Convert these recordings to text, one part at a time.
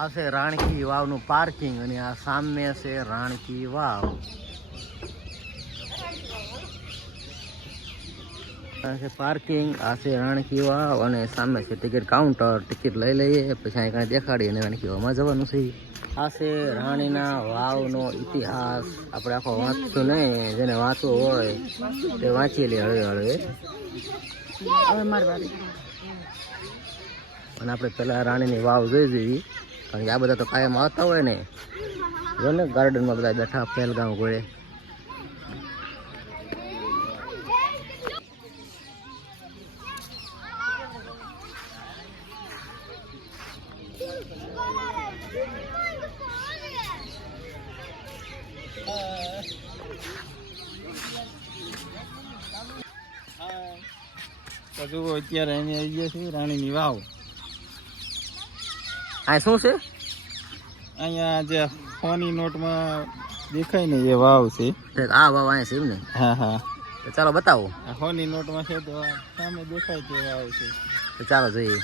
આ છે રાણકી વાવનું પાર્કિંગ અને આ સામે છે રાણકી વાવ. આ છે પાર્કિંગ આ છે રાણકી વાવ અને સામે છે ટિકિટ કાઉન્ટર. ટિકિટ લઈ લઈએ પછી અહીં કાંઈ દેખાડીએ અને રાણકી વાવમાં જવાનું છે. આ છે રાણીના વાવનો ઇતિહાસ. આપણે આખો વાંચશું નહીં જેને વાંચવું હોય તે વાંચી લે હળવે હળવે હવે મારી અને આપણે પહેલાં રાણીની વાવ જોઈ જોઈએ. કારણ કે આ બધા તો કાયમ આવતા હોય ને. જો ને ગાર્ડનમાં બધા બેઠા પહેલગામ ગોળે તો અત્યારે અમે આવી ગયા છીએ રાણીની વાવ. આ શું છે? અહીંયા જે ફોની નોટમાં દેખાય ને એ વાવ છે. આ વાવ અહીંયા છે એમ ને? હા હા. તો ચાલો બતાવો. આ ફોની નોટમાં છે તો સામે દેખાય તે વાવ છે. તો ચાલો જોઈએ.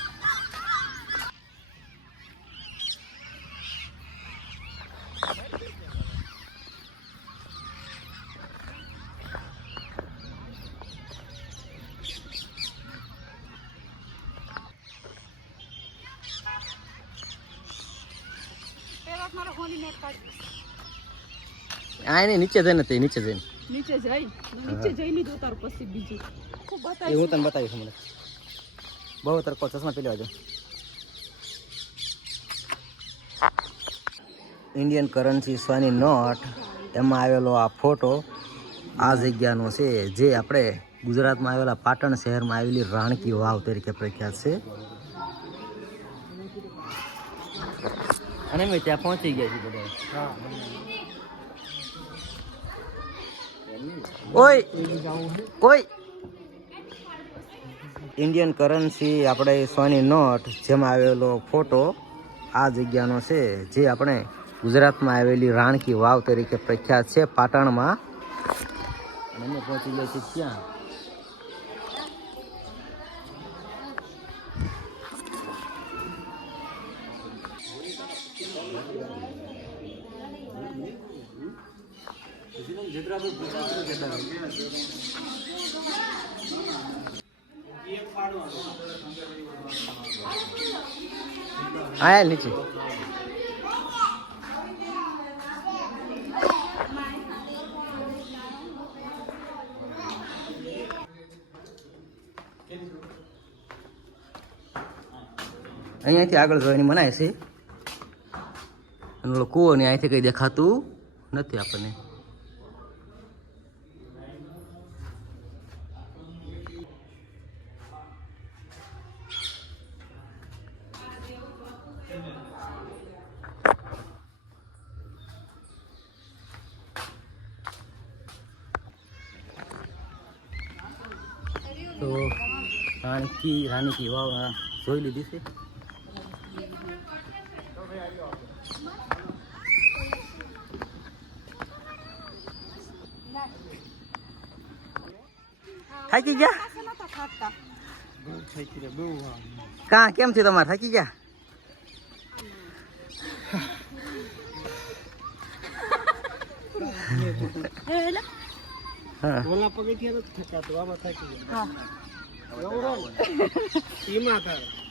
પેલા મારો હોની નોટ કાઢ આ એની નીચે જઈને તે નીચે જઈને. નીચે જઈ. નીચે જઈને જ ઉતાર પછી બીજું. ખૂબ એ હું તને બતાવીશ હમણાં. બહુ તરકો ચશ્મા પી લેવા ઇન્ડિયન કરન્સી સોની નોટ એમાં આવેલો આ ફોટો આ જગ્યાનો છે જે આપણે ગુજરાતમાં આવેલા પાટણ શહેરમાં આવેલી રાણકી વાવ તરીકે પ્રખ્યાત છે. અને મેં ત્યાં પહોંચી ગયા છીએ બધા ઓય ઓય. ઇન્ડિયન કરન્સી આપણે સોની નોટ જેમાં આવેલો ફોટો આ જગ્યાનો છે જે આપણે ગુજરાતમાં આવેલી રાણકી વાવ તરીકે પ્રખ્યાત છે પાટણમાં. અને પહોંચી ગયા છીએ ત્યાં. આયા નીચે. અહીંયાથી આગળ જવાની મનાય છે. અને ઓલો કૂવો ને અહીંથી કઈ દેખાતું નથી આપણને તો રાણકી રાણીકી વાવ આ જોઈ લીધી છે થાકી ગયા? કા કેમ છે તમારે? થાકી ગયા? હા. ઓલા થકાતું આમાં થાકી ગયા. એમાં થાય.